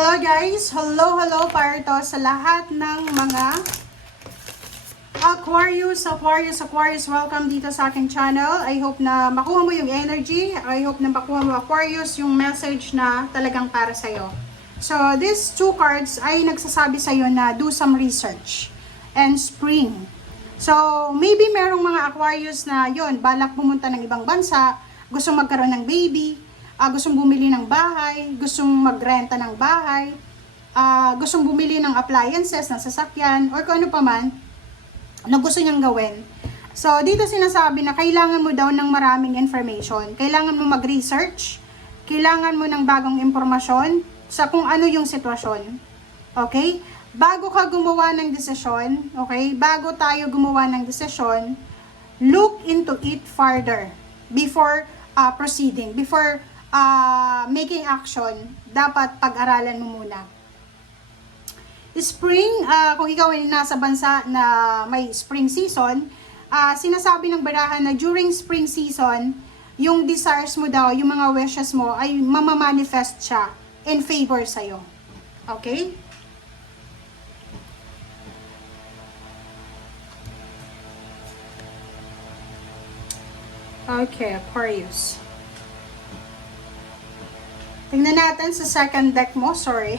Hello guys! Hello para to sa lahat ng mga Aquarius, welcome dito sa aking channel. I hope na makuha mo yung energy. I hope na makuha mo, Aquarius, yung message na talagang para sa'yo. So, these two cards ay nagsasabi sa'yo na do some research and spring. So, maybe merong mga Aquarius na yon balak pumunta ng ibang bansa, gusto magkaroon ng baby, gustong bumili ng bahay, gustong magrenta ng bahay, gustong bumili ng appliances, ng sasakyan, or kung ano pa man na gusto niyang gawin. So, dito sinasabi na kailangan mo daw ng maraming information. Kailangan mo mag-research, kailangan mo ng bagong impormasyon sa kung ano yung sitwasyon. Okay? Bago ka gumawa ng desisyon, okay? Bago tayo gumawa ng desisyon, look into it further before proceeding, before making action. Dapat pag-aralan mo muna. Spring, kung ikaw ay nasa bansa na may spring season, sinasabi ng barahan na during spring season, yung desires mo daw, yung mga wishes mo, ay mamamanifest siya in favor sa'yo. Okay? Okay, Aquarius. Tingnan natin sa second deck mo, sorry.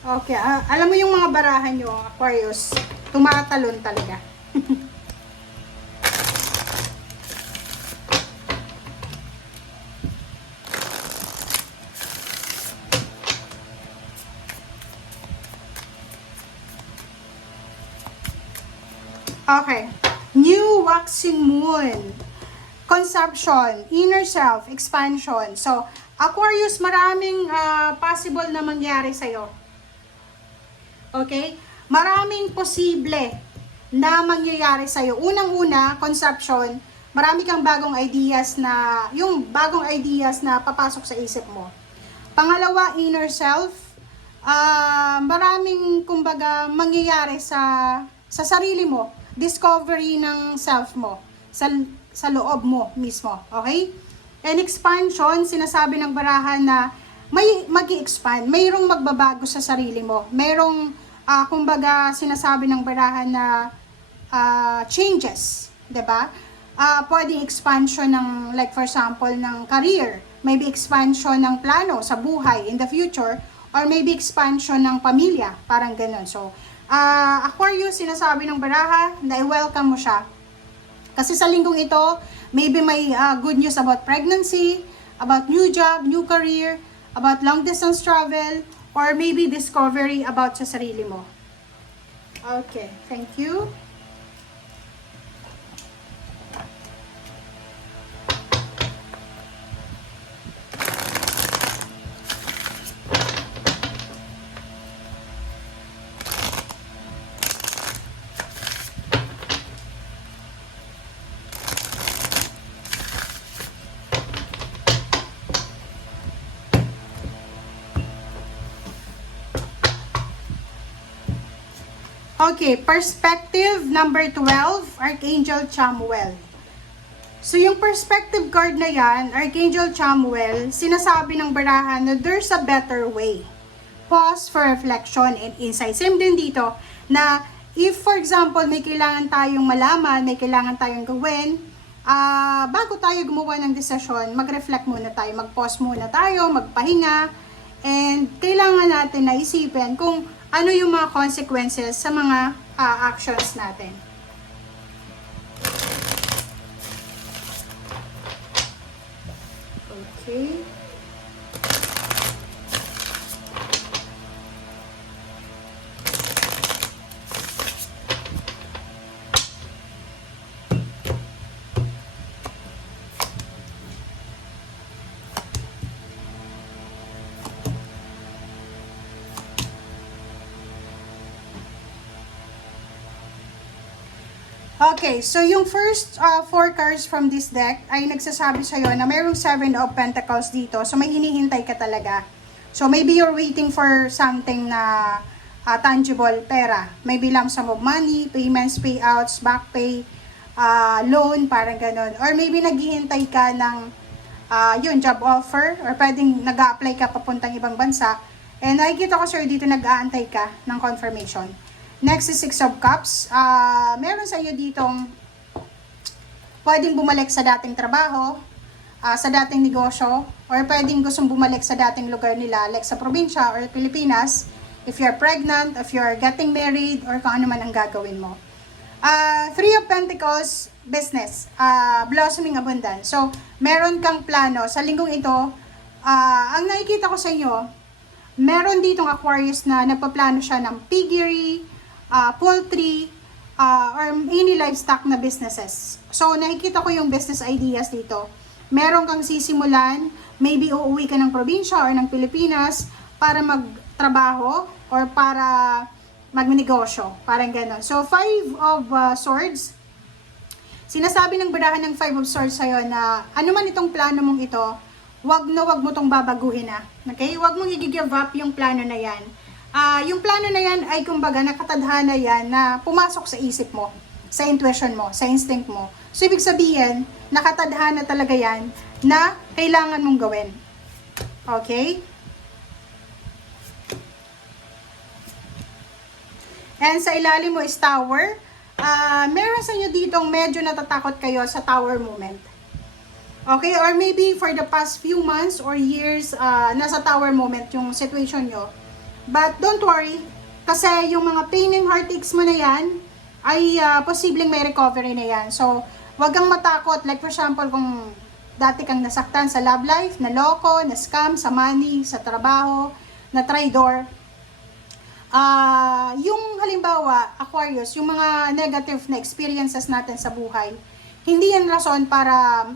Okay, alam mo yung mga barahan nyo, Aquarius, tumatalon talaga. Okay, new waxing moon, conception, inner self, expansion. So, Aquarius, maraming possible na mangyari sa'yo. Okay? Maraming posible na mangyayari sa'yo. Unang-una, conception, marami kang bagong ideas na, yung bagong ideas na papasok sa isip mo. Pangalawa, inner self, maraming, kumbaga, mangyayari sa sarili mo. Discovery ng self mo, sa loob mo mismo. Okay? And expansion, sinasabi ng barahan na may mag-i-expand, mayroong magbabago sa sarili mo. Mayroong, kumbaga, sinasabi ng barahan na changes, 'di ba? Pwedeng expansion ng, like for example, ng career, maybe expansion ng plano sa buhay in the future, or maybe expansion ng pamilya, parang ganun. So, Aquarius, sinasabi ng baraha na i-welcome mo siya. Kasi sa linggong ito, maybe may good news about pregnancy, about new job, new career, about long distance travel, or maybe discovery about sa sarili mo. Okay, thank you. Okay, perspective number 12, Archangel Chamuel. So yung perspective card na yan, Archangel Chamuel, sinasabi ng barahan na there's a better way. Pause for reflection and insight. Same din dito na if for example may kailangan tayong malaman, may kailangan tayong gawin, bago tayo gumawa ng desisyon, mag-reflect muna tayo, mag-pause muna tayo, magpahinga, and kailangan natin na isipin kung ano yung mga consequences sa mga actions natin. Okay. Okay, so yung first 4 cards from this deck ay nagsasabi sa'yo na mayroong 7 of Pentacles dito. So may hinihintay ka talaga. So maybe you're waiting for something na tangible, pera. Maybe lump sum of money, payments, payouts, back pay, loan, parang ganun. Or maybe naghihintay ka ng yun, job offer, or pwedeng nag-a-apply ka papuntang ibang bansa And nakikita ko sir dito nag-aantay ka ng confirmation. Next is 6 of Cups. Meron sa iyo ditong pwedeng bumalik sa dating trabaho, sa dating negosyo, or pwedeng gustong bumalik sa dating lugar nila, like sa probinsya or Pilipinas, if you're pregnant, if you're getting married, or kung ano man ang gagawin mo. 3 of Pentacles, business, blossoming abundance. So, meron kang plano. Sa linggong ito, ang nakikita ko sa inyo, meron ditong Aquarius na nagpaplano siya ng piggery, poultry, or any livestock na businesses. So, nakikita ko yung business ideas dito. Meron kang sisimulan, maybe uuwi ka ng probinsya or ng Pilipinas para magtrabaho or para magnegosyo. Parang gano'n. So, 5 of Swords. Sinasabi ng barahan ng 5 of Swords sa'yo na ano man itong plano mong ito, wag mo itong babaguhin na. Okay? Wag mong i-give up yung plano na yan. Yung plano na yan ay kumbaga nakatadhana yan na pumasok sa isip mo, sa intuition mo, sa instinct mo. So, ibig sabihin, nakatadhana talaga yan na kailangan mong gawin. Okay? And sa ilalim mo is Tower. Meron sa inyo ditong medyo natatakot kayo sa Tower moment. Okay? Or maybe for the past few months or years, nasa Tower moment yung situation nyo. But don't worry, kasi yung mga pain and heartaches mo na yan, ay posibleng may recovery na yan. So, wag kang matakot. Like for example, kung dati kang nasaktan sa love life, na loko, na scam, sa money, sa trabaho, na traidor. Yung halimbawa, Aquarius, yung mga negative na experiences natin sa buhay, hindi yan rason para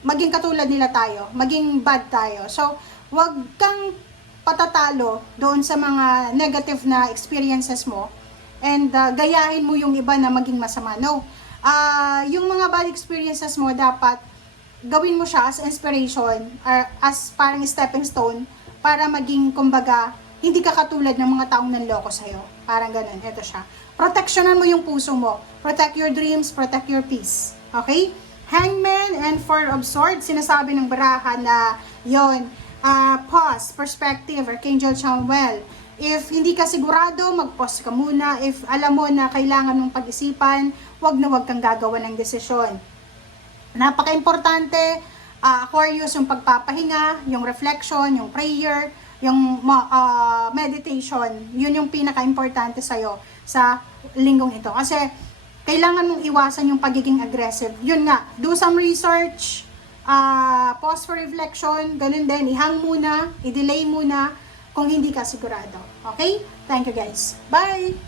maging katulad nila tayo, maging bad tayo. So, wag kang patatalo doon sa mga negative na experiences mo and gayahin mo yung iba na maging masama. No. Yung mga bad experiences mo, dapat gawin mo siya as inspiration or as parang stepping stone para maging, kumbaga, hindi ka katulad ng mga taong nanloko sa'yo. Parang ganun. Ito siya. Protectionan mo yung puso mo. Protect your dreams, protect your peace. Okay? Hangman and 4 of Swords, sinasabi ng baraha na yon, pause, perspective, Archangel Chamuel. If hindi ka sigurado, mag-pause ka muna. If alam mo na kailangan mong pag-isipan, wag kang gagawa ng desisyon. Napaka-importante, Aquarius, yung pagpapahinga, yung reflection, yung prayer, yung meditation. Yun yung pinaka-importante sa'yo sa linggong ito. Kasi kailangan mong iwasan yung pagiging aggressive. Yun nga, do some research, pause for reflection, ganun din, ihang muna, i-delay muna kung hindi ka sigurado. Okay? Thank you guys. Bye!